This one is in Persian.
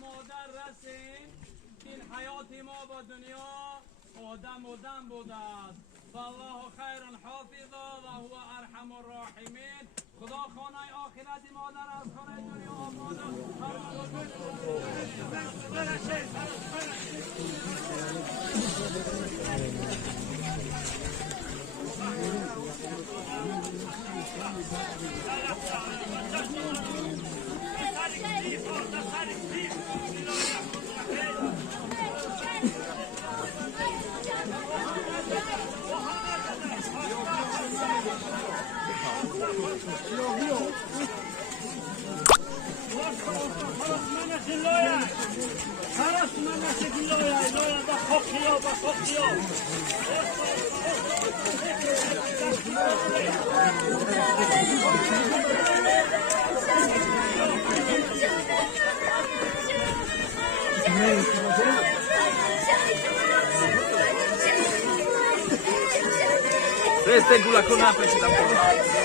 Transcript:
مادر رسیم این حیات ما با دنیا آدم و دم بوده است والله خیر حافظا و هو ارحم الراحمین. خدا خانه آخرت مادر از خانه دنیا آماده. Este gula con apă și